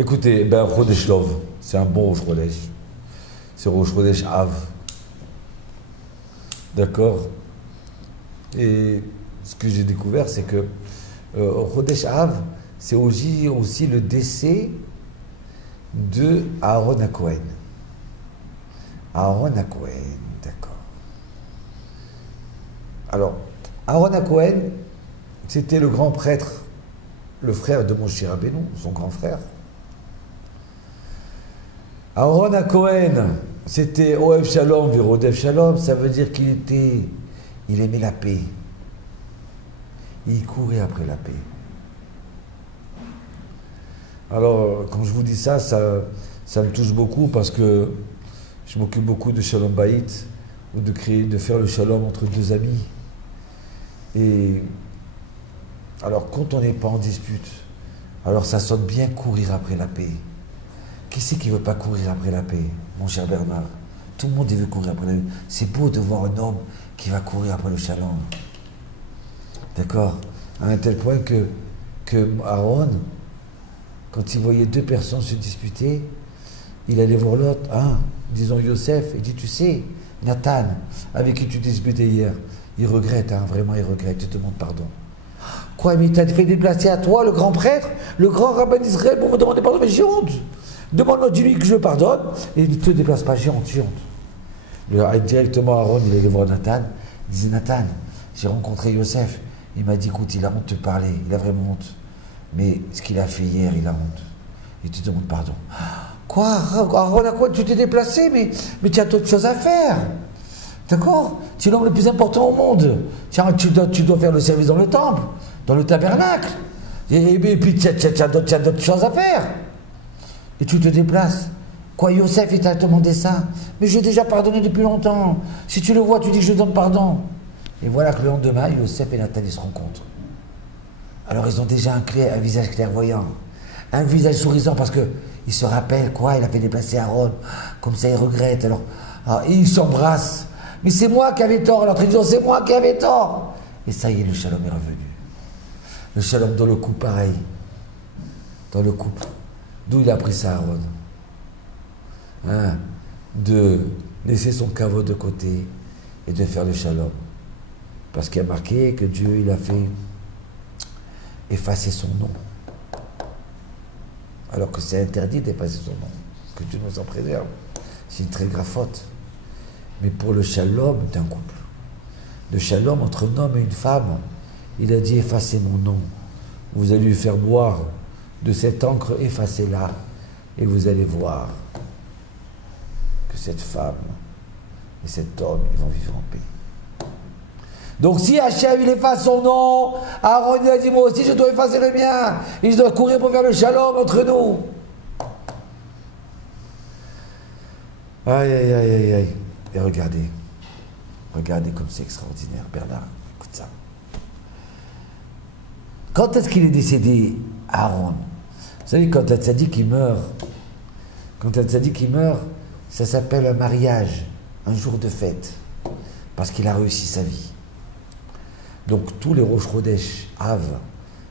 Écoutez, ben, Chodesh Lov, c'est un bon Rosh Chodesh. C'est Rosh Chodesh Av. D'accord? Et ce que j'ai découvert, c'est que Chodesh Av, c'est aussi le décès de Aaron HaKohen. Aaron HaKohen, d'accord. Alors, Aaron HaKohen, c'était le grand prêtre, le frère de Moshe Rabbeinu, son grand frère. Aaron HaKohen, c'était Ohev Shalom, Virodev Shalom, ça veut dire il aimait la paix. Il courait après la paix. Alors, quand je vous dis ça, ça me touche beaucoup parce que je m'occupe beaucoup de Shalom Bayit, ou de faire le Shalom entre deux amis. Et alors, quand on n'est pas en dispute, alors ça sonne bien courir après la paix. Qui c'est qui ne veut pas courir après la paix, mon cher Bernard? Tout le monde veut courir après la paix. C'est beau de voir un homme qui va courir après le Shalom. D'accord? À un tel point que Aaron, quand il voyait deux personnes se disputer, il allait voir l'autre, disons Yosef, il dit, tu sais, Nathan, avec qui tu disputais hier, il regrette, vraiment il regrette, je te demande pardon. Quoi, mais t'as fait déplacer à toi, le grand prêtre, le grand rabbin d'Israël, pour me demander pardon, mais j'ai honte. Demande-moi, dis-lui que je pardonne, et il ne te déplace pas, j'ai honte, j'ai honte. Directement Aaron, il allait voir Nathan, il disait, Nathan, j'ai rencontré Yosef, il m'a dit, écoute, il a honte de te parler, il a vraiment honte. Mais ce qu'il a fait hier, il a honte. Il te demande pardon. Quoi, Aaron, à quoi tu t'es déplacé, mais tu as d'autres choses à faire. D'accord? Tu es l'homme le plus important au monde. Tiens, tu dois faire le service dans le temple, dans le tabernacle. Et puis tu as d'autres choses à faire. Et tu te déplaces. Quoi, Yosef, il t'a demandé ça? Mais j'ai déjà pardonné depuis longtemps. Si tu le vois, tu dis que je donne pardon. Et voilà que le lendemain, Yosef et Nathalie se rencontrent. Alors ils ont déjà un visage clairvoyant, un visage souriant parce qu'ils se rappellent quoi, il a fait déplacer Aaron, comme ça il regrette. Alors ils s'embrassent. Mais c'est moi qui avais tort. Alors ils disent c'est moi qui avais tort. Et ça y est, le shalom est revenu. Le shalom dans le couple pareil. Dans le couple. D'où il a pris ça Aaron? De laisser son caveau de côté et de faire le shalom. Parce qu'il a marqué que Dieu il a fait effacer son nom. Alors que c'est interdit d'effacer son nom. Que Dieu nous en préserve. C'est une très grave faute. Mais pour le shalom d'un couple, le shalom entre un homme et une femme, il a dit effacez mon nom. Vous allez lui faire boire de cette encre, effacez-la, et vous allez voir que cette femme et cet homme, ils vont vivre en paix. Donc si Hachem il efface son nom, Aaron il a dit moi aussi je dois effacer le mien. Et je dois courir pour faire le shalom entre nous. Aïe aïe aïe aïe aïe. Et regardez. Regardez comme c'est extraordinaire. Bernard, écoute ça. Quand est-ce qu'il est décédé, Aaron? Vous savez, quand un tzaddik il meurt, ça s'appelle un mariage, un jour de fête. Parce qu'il a réussi sa vie. Donc tous les Rosh Chodesh, Av,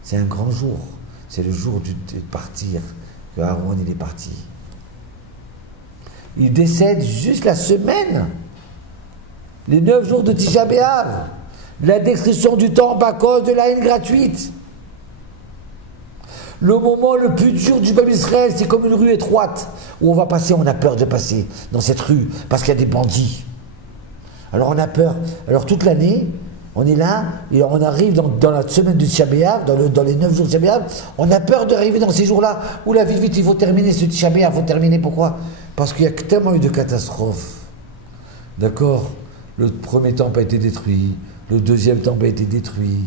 c'est un grand jour. C'est le jour de partir, que Aaron il est parti. Il décède juste la semaine, les 9 jours de Tisha B'Av, la destruction du temple à cause de la haine gratuite. Le moment le plus dur du peuple Israël, c'est comme une rue étroite, où on va passer, on a peur de passer dans cette rue, parce qu'il y a des bandits. Alors on a peur. Alors toute l'année, on est là, et on arrive dans la semaine du Tisha B'Av, dans les 9 jours de Tisha B'Av, on a peur d'arriver dans ces jours-là, où la vie vite, il faut terminer ce Tisha B'Av, il faut terminer, pourquoi? Parce qu'il y a tellement eu de catastrophes. D'accord? Le premier temple a été détruit, le deuxième temple a été détruit,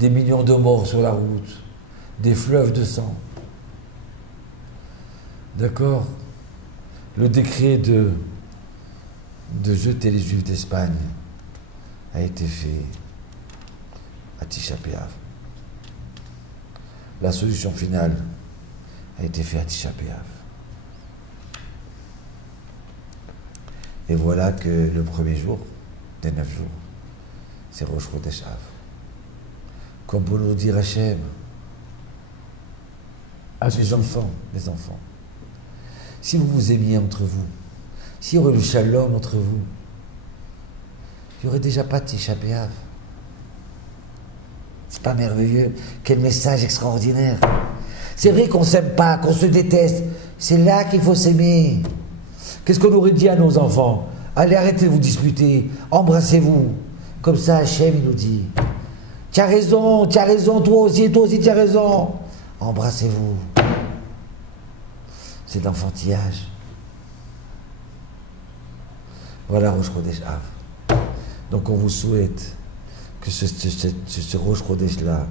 des millions de morts sur la route, des fleuves de sang. D'accord? Le décret de jeter les Juifs d'Espagne a été fait à Tisha B'Av. La solution finale a été faite à Tisha B'Av. Et voilà que le premier jour des 9 jours, c'est Rosh Chodesh Av. Comme pour nous dire Hachem, les enfants, les enfants. Si vous vous aimiez entre vous, s'il y aurait le shalom entre vous, il n'y aurait déjà pas de Tisha B'Av. C'est pas merveilleux? Quel message extraordinaire! C'est vrai qu'on s'aime pas, qu'on se déteste. C'est là qu'il faut s'aimer. Qu'est-ce qu'on aurait dit à nos enfants? Allez, arrêtez de vous disputer, embrassez-vous. Comme ça, Hachem, il nous dit, tu as raison, toi aussi, tu as raison. Embrassez-vous. C'est de l'enfantillage. Voilà Rosh Chodesh Av. Donc on vous souhaite que ce Rosh Chodesh là,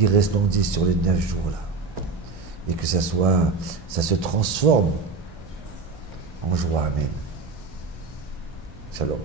il resplendisse sur les 9 jours là. Et que ça se transforme en joie. Amen. Shalom.